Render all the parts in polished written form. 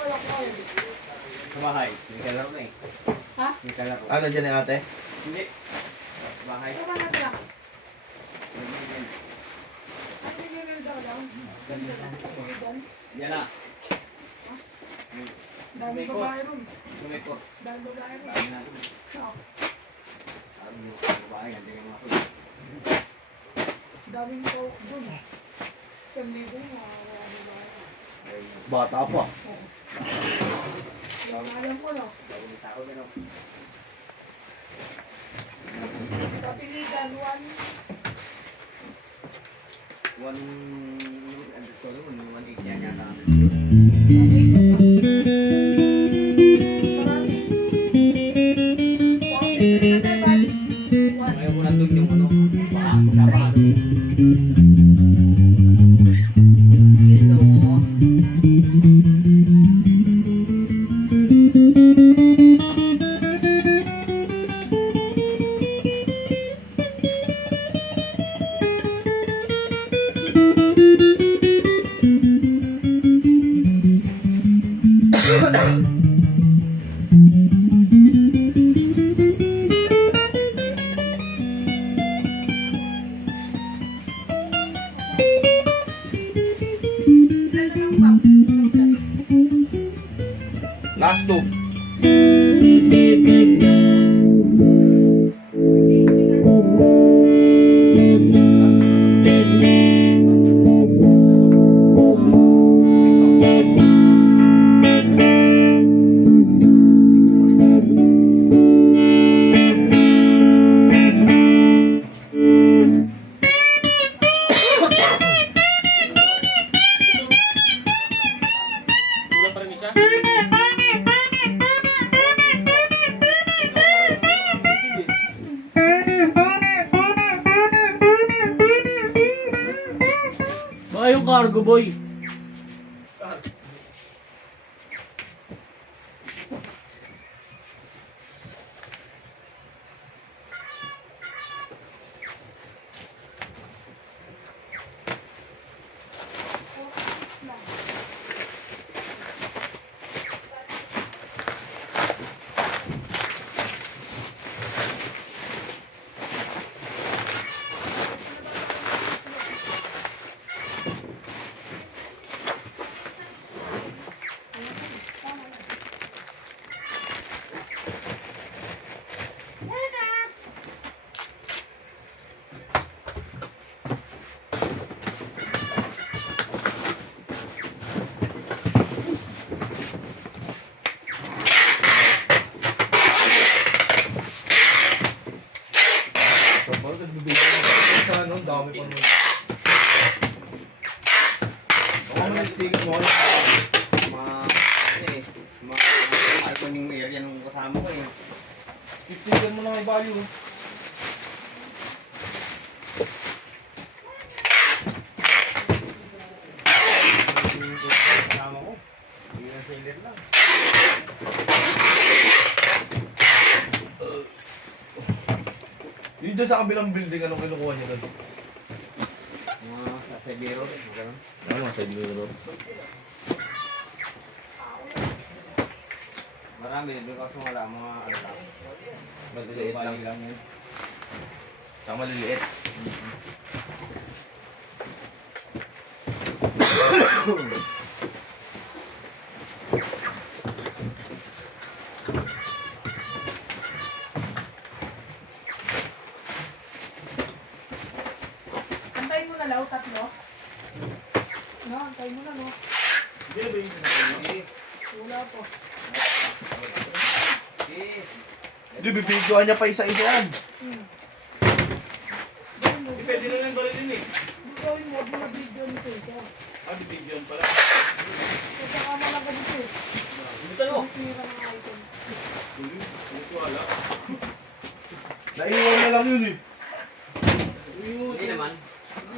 Sa bahay. May kalaro na eh. Ha? May kalaro. Ah, nandiyan na yung ate? Hindi. Sa bahay. Ito ba natin lang? Ano yung daw daw? Yan na. Dami babae ron. Lumiko. Dami babae ron. Dami natin. Oo. Sabi mo sa babae. Ganti ka mga kulit. Daming tao dun. 1,000 mga babae. Bata pa. Oo. Yung alam ko no. Bagong tao ka no. Kapiligan, One... Ano ko naman? 1.8 yan yata. Ngayon ko nandun yung ano. Baka. Baka doon. Last two. Kulang pa rin isa? Baka yung cargo boy. Dami pa naman. Baka mo nag-speaker mo. Mga iPhone yung area nung kasama ko eh. Speaker mo na may value. Kasama ko. Hindi na sailor lang. Yun dyan sa kabilang building, anong kinukuha niya doon? Mga sa biro. Ganun. Ano, sa biro. Marami. Doon kasi wala mga ano lang. Maliliit lang. Bali lang yan. Sa maliliit. Antayin mo na law, tatlo. No, antayin mo na no. Hindi na ba yung sinasabi? Wala po. Hindi, bibidyoan niya pa isa-isa yan. Pwede na lang bala din eh. Gawin mo, di na video ni Cesar. Video pala. So, saka mo lang ka dito. Ito no? Tira ng item. Hindi wala. Naiwan na lang yun eh. Hindi naman.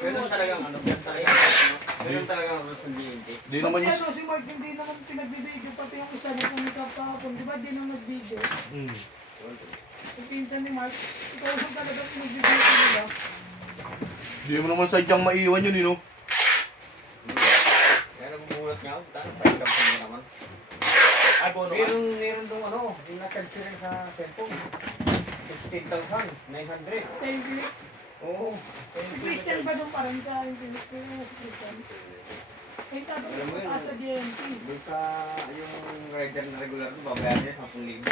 Ganun talagang ano. Ganun talagang ano sa DNT. Di naman Pati yung... ano, si Mark hindi naman pinagbibideo, pati yung isa na pumikap kahapon, di ba di na mag-video? Yung pinsan ni Mark, ikaw yung talaga pinagbibideo nila. Di mo naman sadyang maiwan yun eh, no? Kaya nagugulat nga nga, puta, 5,000 mo naman. Ay, bono ka. Meron dong ano, yung na-charge rin sa cellphone. 16,900. Sa Infinix. Oo. Si Christian ba doon parang sa Infinix? Pero si Christian. Ay, tato Alam mo ko yun, sa DNT. Doon sa yung rider na regular doon, babayaran niya 10,000.